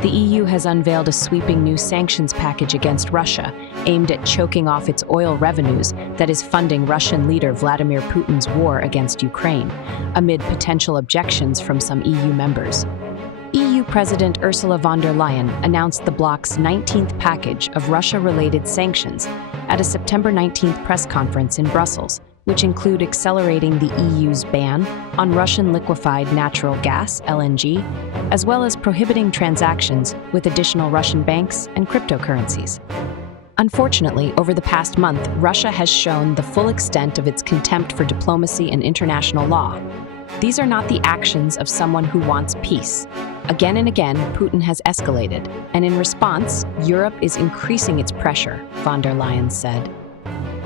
The EU has unveiled a sweeping new sanctions package against Russia, aimed at choking off its oil revenues that is funding Russian leader Vladimir Putin's war against Ukraine, amid potential objections from some EU members. EU President Ursula von der Leyen announced the bloc's 19th package of Russia-related sanctions at a September 19th press conference in Brussels, which include accelerating the EU's ban on Russian liquefied natural gas, LNG, as well as prohibiting transactions with additional Russian banks and cryptocurrencies. Unfortunately, over the past month, Russia has shown the full extent of its contempt for diplomacy and international law. These are not the actions of someone who wants peace. Again and again, Putin has escalated, and in response, Europe is increasing its pressure, von der Leyen said.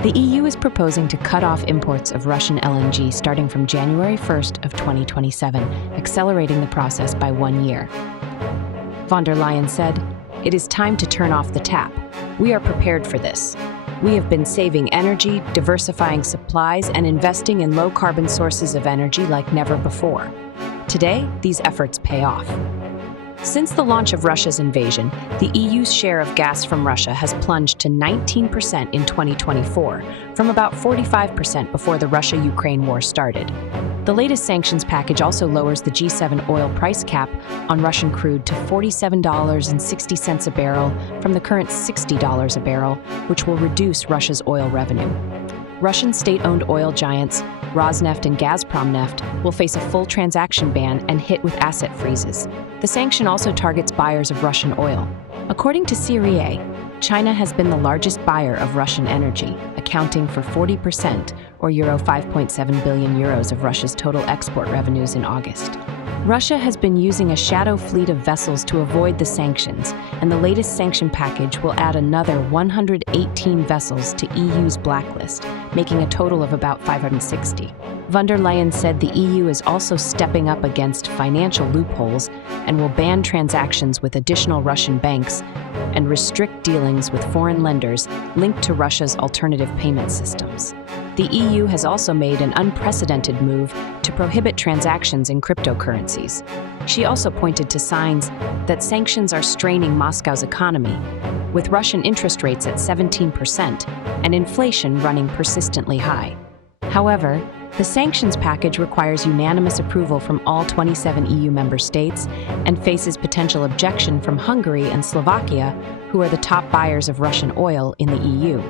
The EU is proposing to cut off imports of Russian LNG starting from January 1st of 2027, accelerating the process by 1 year. Von der Leyen said, "It is time to turn off the tap. We are prepared for this. We have been saving energy, diversifying supplies, and investing in low-carbon sources of energy like never before. Today, these efforts pay off." Since the launch of Russia's invasion, the EU's share of gas from Russia has plunged to 19% in 2024, from about 45% before the Russia-Ukraine war started. The latest sanctions package also lowers the G7 oil price cap on Russian crude to $47.60 a barrel from the current $60 a barrel, which will reduce Russia's oil revenue. Russian state-owned oil giants Rosneft and Gazpromneft will face a full transaction ban and hit with asset freezes. The sanction also targets buyers of Russian oil. According to CREA, China has been the largest buyer of Russian energy, accounting for 40% or Euro 5.7 billion euros of Russia's total export revenues in August. Russia has been using a shadow fleet of vessels to avoid the sanctions, and the latest sanction package will add another 118 vessels to EU's blacklist, making a total of about 560. Von der Leyen said the EU is also stepping up against financial loopholes and will ban transactions with additional Russian banks and restrict dealings with foreign lenders linked to Russia's alternative payment systems. The EU has also made an unprecedented move to prohibit transactions in cryptocurrencies. She also pointed to signs that sanctions are straining Moscow's economy, with Russian interest rates at 17% and inflation running persistently high. However, the sanctions package requires unanimous approval from all 27 EU member states and faces potential objection from Hungary and Slovakia, who are the top buyers of Russian oil in the EU.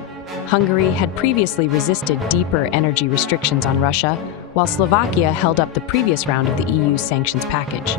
Hungary had previously resisted deeper energy restrictions on Russia, while Slovakia held up the previous round of the EU's sanctions package.